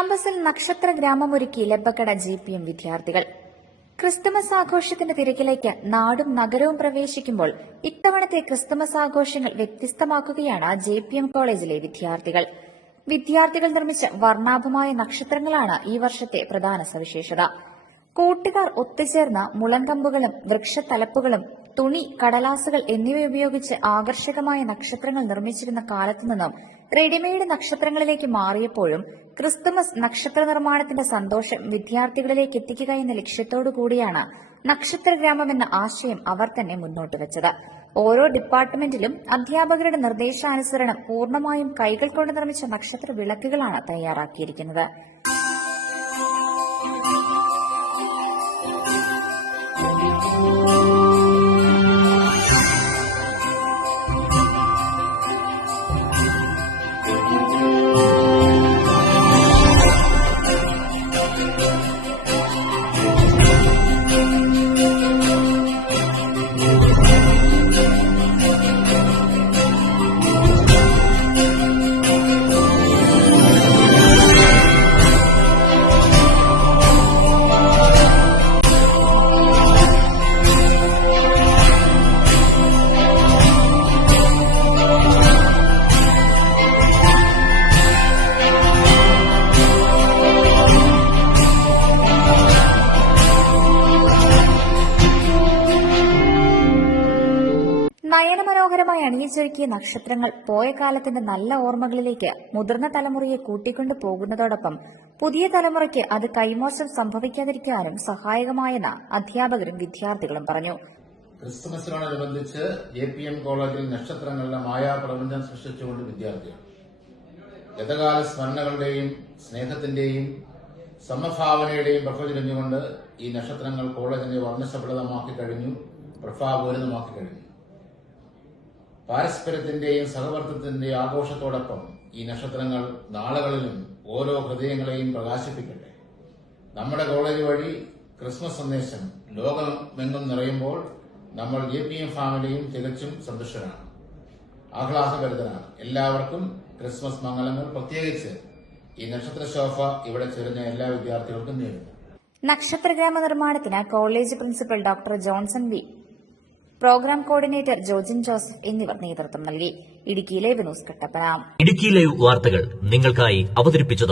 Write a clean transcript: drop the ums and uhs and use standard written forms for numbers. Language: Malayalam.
ക്യാമ്പസിൽ നക്ഷത്ര ഗ്രാമമൊരുക്കി ലബ്ബക്കട GPM വിദ്യാർത്ഥികൾ. ക്രിസ്തുമസ് ആഘോഷത്തിന്റെ തിരക്കിലേക്ക് നാടും നഗരവും പ്രവേശിക്കുമ്പോൾ ഇത്തവണത്തെ ക്രിസ്തുമസ് ആഘോഷങ്ങൾ വ്യത്യസ്തമാക്കുകയാണ് JPM കോളേജിലെ വിദ്യാർത്ഥികൾ. വിദ്യാർത്ഥികൾ നിർമ്മിച്ച വർണ്ണാഭമായ നക്ഷത്രങ്ങളാണ് ഈ വർഷത്തെ പ്രധാന സവിശേഷത. കൂട്ടുകാർ ഒത്തുചേർന്ന് മുളങ്കമ്പുകളും വൃക്ഷത്തലപ്പുകളും തുണി, കടലാസുകൾ എന്നിവയുപയോഗിച്ച് ആകർഷകമായ നക്ഷത്രങ്ങൾ നിർമ്മിച്ചിരുന്ന കാലത്തുനിന്നും റെഡിമെയ്ഡ് നക്ഷത്രങ്ങളിലേക്ക് മാറിയപ്പോഴും ക്രിസ്തുമസ് നക്ഷത്ര നിർമ്മാണത്തിന്റെ സന്തോഷം വിദ്യാർത്ഥികളിലേക്ക് എത്തിക്കുക എന്ന ലക്ഷ്യത്തോടുകൂടിയാണ് നക്ഷത്രഗ്രാമം എന്ന ആശയം അവർ തന്നെ മുന്നോട്ട് വെച്ചത്. ഓരോ ഡിപ്പാർട്ട്മെന്റിലും അധ്യാപകരുടെ നിർദ്ദേശാനുസരണം പൂർണ്ണമായും കൈകൾ കൊണ്ട് നിർമ്മിച്ച നക്ഷത്ര വിളക്കുകളാണ് തയ്യാറാക്കിയിരിക്കുന്നത്. നയനമനോഹരമായി അണിയിച്ചൊരുക്കിയ നക്ഷത്രങ്ങൾ പോയ കാലത്തിന്റെ നല്ല ഓർമ്മകളിലേക്ക് മുതിർന്ന തലമുറയെ കൂട്ടിക്കൊണ്ടു പോകുന്നതോടൊപ്പം പുതിയ തലമുറയ്ക്ക് അത് കൈമോശം സംഭവിക്കാതിരിക്കാനും സഹായകമായെന്ന് അധ്യാപകരും വിദ്യാർത്ഥികളും പറഞ്ഞു. ക്രിസ്തുമസിനോടനുബന്ധിച്ച് JPM കോളേജിൽ നക്ഷത്രങ്ങളുടെ മായാപ്രപഞ്ചം സൃഷ്ടിച്ചുകൊണ്ട് വിദ്യാർത്ഥികൾ ഗതകാല സ്മരണകളുടെയും സ്നേഹത്തിന്റെയും സമഭാവനയുടെയും പ്രഭചൊരിഞ്ഞുകൊണ്ട് ഈ നക്ഷത്രങ്ങൾ കോളേജിനെ വർണ്ണശബളിതമാക്കി കഴിഞ്ഞു, പ്രഭാപൂരിതമാക്കി കഴിഞ്ഞു. പാരസ്പര്യത്തിന്റെയും സഹവർത്തിത്വത്തിന്റെയും ആഘോഷത്തോടൊപ്പം ഈ നക്ഷത്രങ്ങൾ നാളുകളിലും ഓരോ ഹൃദയങ്ങളെയും പ്രകാശിപ്പിക്കട്ടെ. നമ്മുടെ കോളേജ് വഴി ക്രിസ്മസ് സന്ദേശം ലോകമെങ്ങും നിറയുമ്പോൾ നമ്മൾ JPM ഫാമിലിയും തികച്ചും സന്തുഷ്ടരാണ്, ആഹ്ലാദഭരിതരാണ്. എല്ലാവർക്കും ക്രിസ്മസ് മംഗളങ്ങൾ. പ്രത്യേകിച്ച് ഈ നക്ഷത്ര ശോഭ ഇവിടെ ചേരുന്ന എല്ലാ വിദ്യാർത്ഥികൾക്കും നേരുന്നു. നക്ഷത്രഗ്രാമ നിർമ്മാണത്തിന് college principal doctor Johnson V, program coordinator Jojin Joseph എന്നിവർ നേതൃത്വം നൽകി. Idukki live news Kattappana. Idukki live വാർത്തകൾ നിങ്ങൾക്കായി അവതരിപ്പിച്ചത്